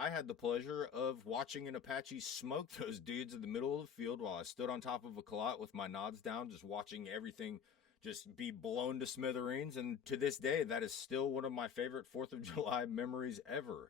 I had the pleasure of watching an Apache smoke those dudes in the middle of the field while I stood on top of a clot with my nods down, just watching everything just be blown to smithereens. And to this day, that is still one of my favorite 4th of July memories ever.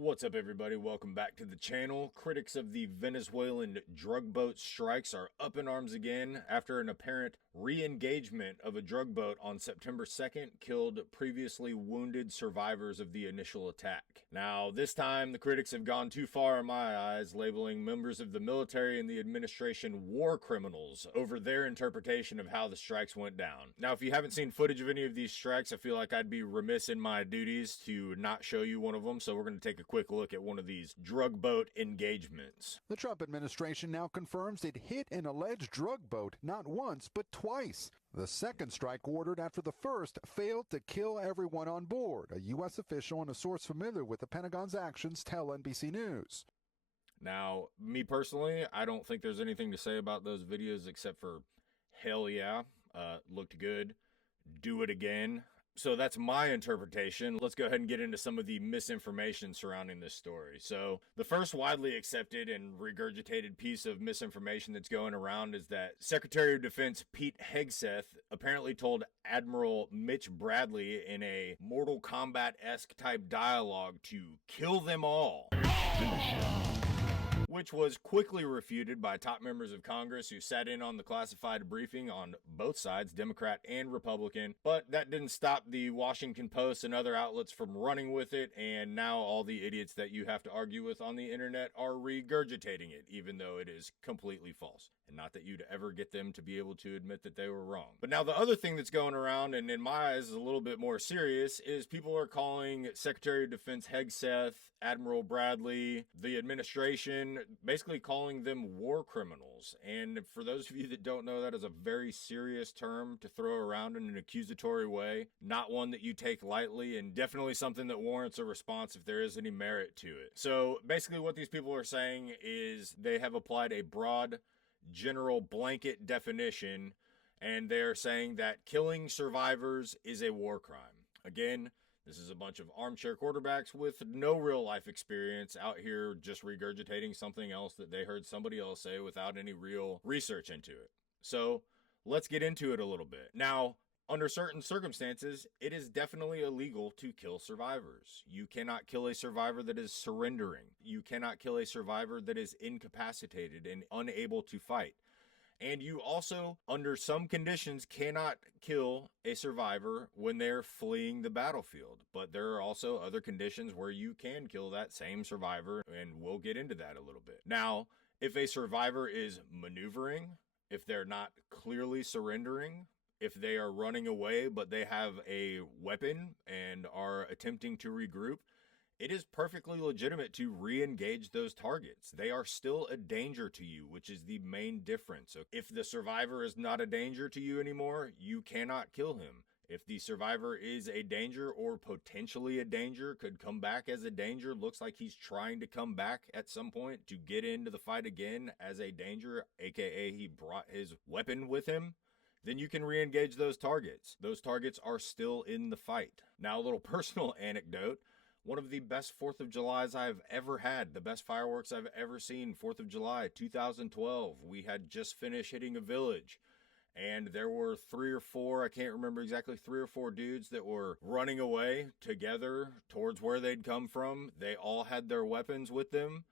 What's up, everybody? Welcome back to the channel. Critics of the Venezuelan drug boat strikes are up in arms again after an apparent re-engagement of a drug boat on September 2nd killed previously wounded survivors of the initial attack. Now, this time, the critics have gone too far in my eyes, labeling members of the military and the administration war criminals over their interpretation of how the strikes went down. Now, if you haven't seen footage of any of these strikes, I feel like I'd be remiss in my duties to not show you one of them, so we're going to take a quick look at one of these drug boat engagements. The Trump administration now confirms it hit an alleged drug boat not once but twice. The second strike ordered after the first failed to kill everyone on board, a U.S. official and a source familiar with the Pentagon's actions tell NBC News. Now, me personally, I don't think there's anything to say about those videos except for hell yeah, looked good, do it again. So that's my interpretation. Let's go ahead and get into some of the misinformation surrounding this story. So the first widely accepted and regurgitated piece of misinformation that's going around is that Secretary of Defense Pete Hegseth apparently told Admiral Mitch Bradley in a Mortal Kombat-esque type dialogue to kill them all. Which was quickly refuted by top members of Congress who sat in on the classified briefing on both sides, Democrat and Republican. But that didn't stop the Washington Post and other outlets from running with it, and now all the idiots that you have to argue with on the internet are regurgitating it, even though it is completely false. And not that you'd ever get them to be able to admit that they were wrong. But now the other thing that's going around, and in my eyes is a little bit more serious, is people are calling Secretary of Defense Hegseth, Admiral Bradley, the administration, basically calling them war criminals. And for those of you that don't know, that is a very serious term to throw around in an accusatory way, not one that you take lightly, and definitely something that warrants a response if there is any merit to it. So basically what these people are saying is they have applied a broad, general blanket definition, and they're saying that killing survivors is a war crime. Again, this is a bunch of armchair quarterbacks with no real life experience out here just regurgitating something else that they heard somebody else say without any real research into it. So let's get into it a little bit. Now, under certain circumstances, it is definitely illegal to kill survivors. You cannot kill a survivor that is surrendering. You cannot kill a survivor that is incapacitated and unable to fight. And you also, under some conditions, cannot kill a survivor when they're fleeing the battlefield. But there are also other conditions where you can kill that same survivor, and we'll get into that a little bit. Now, if a survivor is maneuvering, if they're not clearly surrendering, if they are running away but they have a weapon and are attempting to regroup, it is perfectly legitimate to re-engage those targets. They are still a danger to you, which is the main difference. So if the survivor is not a danger to you anymore, you cannot kill him. If the survivor is a danger or potentially a danger, could come back as a danger, looks like he's trying to come back at some point to get into the fight again as a danger, aka he brought his weapon with him, then you can re-engage those targets. Those targets are still in the fight. Now, a little personal anecdote. One of the best 4th of Julys I've ever had, the best fireworks I've ever seen, 4th of July, 2012. We had just finished hitting a village, and there were 3 or 4, I can't remember exactly, 3 or 4 dudes that were running away together towards where they'd come from. They all had their weapons with them.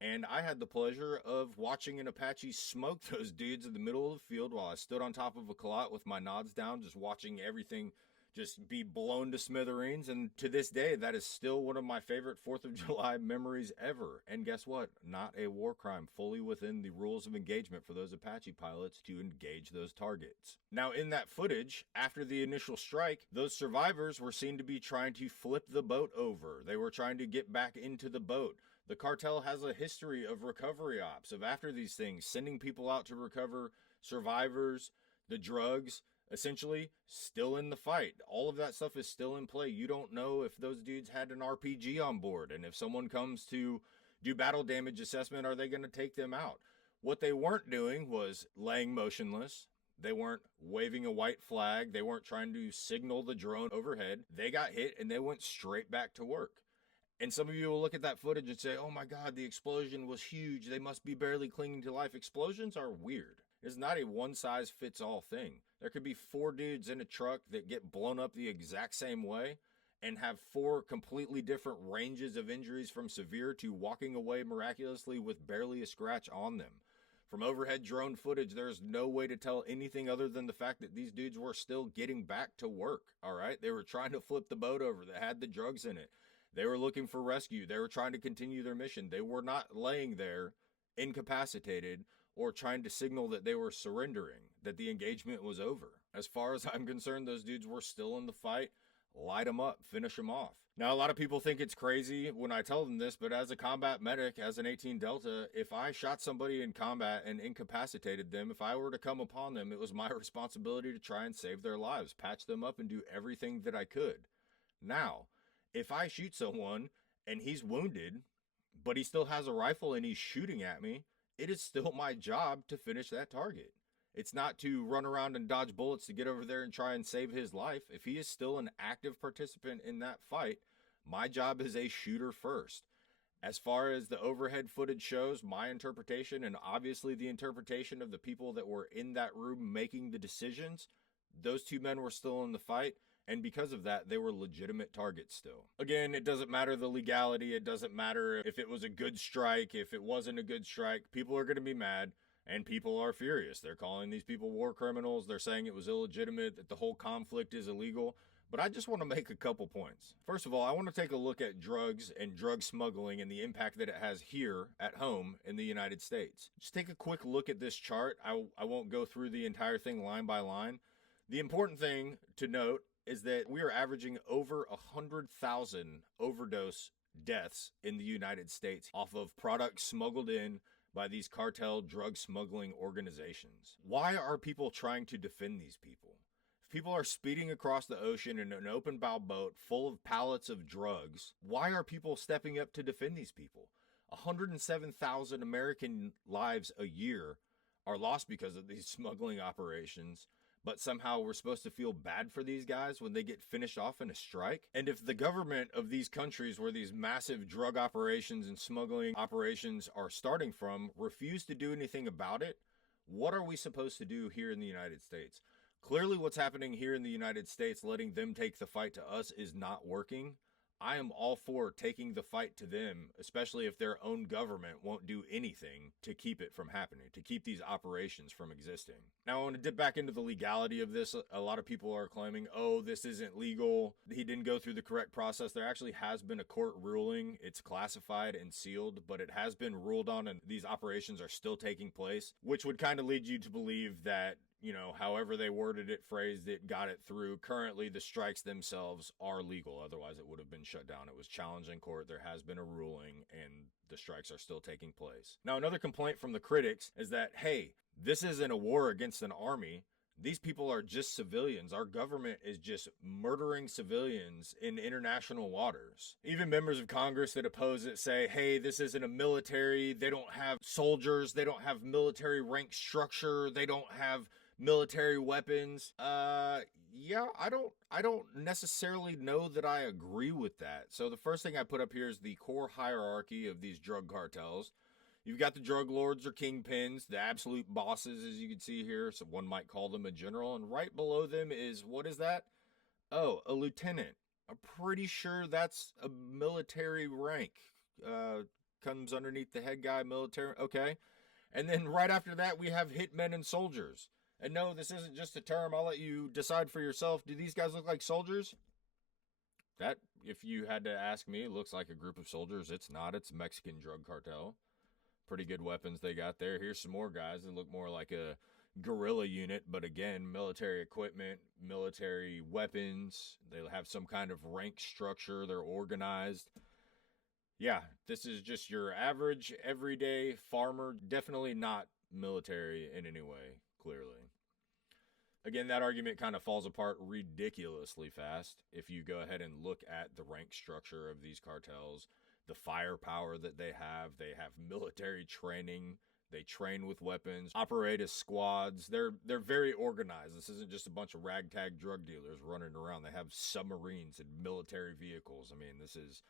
And I had the pleasure of watching an Apache smoke those dudes in the middle of the field while I stood on top of a clot with my nods down, just watching everything just be blown to smithereens. And to this day, that is still one of my favorite 4th of July memories ever. And guess what? Not a war crime, fully within the rules of engagement for those Apache pilots to engage those targets. Now, in that footage, after the initial strike, those survivors were seen to be trying to flip the boat over. They were trying to get back into the boat. The cartel has a history of recovery ops, of after these things, sending people out to recover survivors, the drugs, essentially still in the fight. All of that stuff is still in play. You don't know if those dudes had an RPG on board, and if someone comes to do battle damage assessment, are they going to take them out? What they weren't doing was laying motionless. They weren't waving a white flag. They weren't trying to signal the drone overhead. They got hit and they went straight back to work. And some of you will look at that footage and say, oh my God, the explosion was huge. They must be barely clinging to life. Explosions are weird. It's not a one-size-fits-all thing. There could be 4 dudes in a truck that get blown up the exact same way and have 4 completely different ranges of injuries from severe to walking away miraculously with barely a scratch on them. From overhead drone footage, there's no way to tell anything other than the fact that these dudes were still getting back to work, all right? They were trying to flip the boat over that had the drugs in it. They were looking for rescue. They were trying to continue their mission. They were not laying there incapacitated or trying to signal that they were surrendering, that the engagement was over. As far as I'm concerned, those dudes were still in the fight. Light them up, finish them off. Now, a lot of people think it's crazy when I tell them this, but as a combat medic, as an 18 Delta, if I shot somebody in combat and incapacitated them, if I were to come upon them, it was my responsibility to try and save their lives, patch them up, and do everything that I could. Now, if I shoot someone and he's wounded, but he still has a rifle and he's shooting at me, it is still my job to finish that target. It's not to run around and dodge bullets to get over there and try and save his life. If he is still an active participant in that fight, my job is a shooter first. As far as the overhead footage shows, my interpretation, and obviously the interpretation of the people that were in that room making the decisions, those 2 men were still in the fight. And because of that, they were legitimate targets still. Again, it doesn't matter the legality. It doesn't matter if it was a good strike, if it wasn't a good strike. People are going to be mad, and people are furious. They're calling these people war criminals. They're saying it was illegitimate, that the whole conflict is illegal. But I just want to make a couple points. First of all, I want to take a look at drugs and drug smuggling and the impact that it has here at home in the United States. Just take a quick look at this chart. I won't go through the entire thing line by line. The important thing to note is that we are averaging over 100,000 overdose deaths in the United States off of products smuggled in by these cartel drug smuggling organizations. Why are people trying to defend these people? If people are speeding across the ocean in an open bow boat full of pallets of drugs, why are people stepping up to defend these people? 107,000 American lives a year are lost because of these smuggling operations. But somehow we're supposed to feel bad for these guys when they get finished off in a strike? And if the government of these countries where these massive drug operations and smuggling operations are starting from refuse to do anything about it, what are we supposed to do here in the United States? Clearly what's happening here in the United States, letting them take the fight to us, is not working. I am all for taking the fight to them, especially if their own government won't do anything to keep it from happening, to keep these operations from existing. Now, I want to dip back into the legality of this. A lot of people are claiming, oh, this isn't legal. He didn't go through the correct process. There actually has been a court ruling. It's classified and sealed, but it has been ruled on, and these operations are still taking place, which would kind of lead you to believe that, you know, however they worded it, phrased it, got it through. Currently, the strikes themselves are legal. Otherwise, it would have been shut down. It was challenged in court. There has been a ruling, and the strikes are still taking place. Now, another complaint from the critics is that, hey, this isn't a war against an army. These people are just civilians. Our government is just murdering civilians in international waters. Even members of Congress that oppose it say, hey, this isn't a military. They don't have soldiers. They don't have military rank structure. They don't have military weapons. Yeah, I don't necessarily know that I agree with that. So the first thing I put up here is the core hierarchy of these drug cartels. You've got the drug lords or kingpins, the absolute bosses, as you can see here. So one might call them a general. And right below them is, what is that? Oh, a lieutenant. I'm pretty sure that's a military rank. Comes underneath the head guy, military. Okay. And then right after that, we have hitmen and soldiers. And no, this isn't just a term. I'll let you decide for yourself. Do these guys look like soldiers? That, if you had to ask me, looks like a group of soldiers. It's not. It's a Mexican drug cartel. Pretty good weapons they got there. Here's some more guys that look more like a guerrilla unit, but again, military equipment, military weapons. They have some kind of rank structure. They're organized. Yeah, this is just your average, everyday farmer. Definitely not military in any way, clearly. Again, that argument kind of falls apart ridiculously fast if you go ahead and look at the rank structure of these cartels. The firepower that they have military training, They train with weapons, operate as squads. They're very organized. This isn't just a bunch of ragtag drug dealers running around. They have submarines and military vehicles. I mean, this is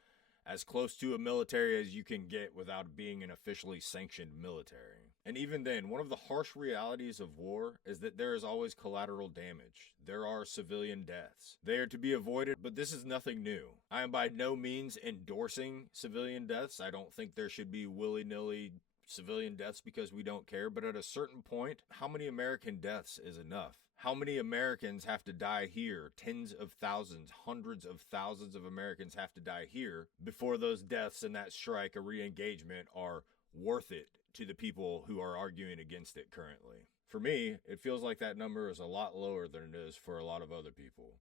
as close to a military as you can get without being an officially sanctioned military. And even then, one of the harsh realities of war is that there is always collateral damage. There are civilian deaths. They are to be avoided, but this is nothing new. I am by no means endorsing civilian deaths. I don't think there should be willy-nilly civilian deaths because we don't care, but at a certain point, how many American deaths is enough? How many Americans have to die here? Tens of thousands, hundreds of thousands of Americans have to die here before those deaths and that strike, a re-engagement, are worth it to the people who are arguing against it currently. For me, it feels like that number is a lot lower than it is for a lot of other people.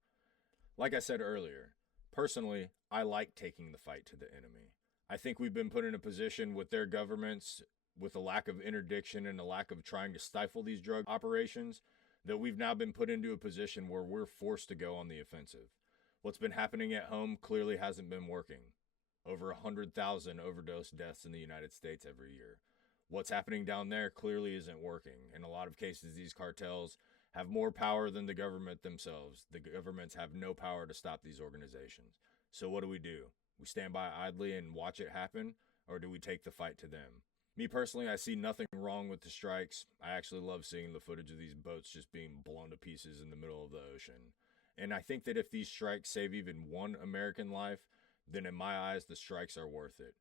Like I said earlier, personally, I like taking the fight to the enemy. I think we've been put in a position with their governments, with a lack of interdiction and a lack of trying to stifle these drug operations, that we've now been put into a position where we're forced to go on the offensive. What's been happening at home clearly hasn't been working. Over 100,000 overdose deaths in the United States every year. What's happening down there clearly isn't working. In a lot of cases, these cartels have more power than the government themselves. The governments have no power to stop these organizations. So what do? We stand by idly and watch it happen, or do we take the fight to them? Me personally, I see nothing wrong with the strikes. I actually love seeing the footage of these boats just being blown to pieces in the middle of the ocean. And I think that if these strikes save even one American life, then in my eyes, the strikes are worth it.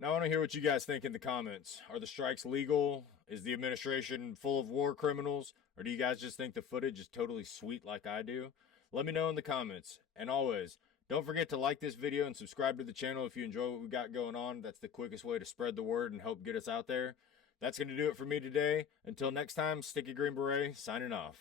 Now, I want to hear what you guys think in the comments. Are the strikes legal? Is the administration full of war criminals? Or do you guys just think the footage is totally sweet like I do? Let me know in the comments. And always, don't forget to like this video and subscribe to the channel if you enjoy what we got going on. That's the quickest way to spread the word and help get us out there. That's going to do it for me today. Until next time, Sticky Green Beret, signing off.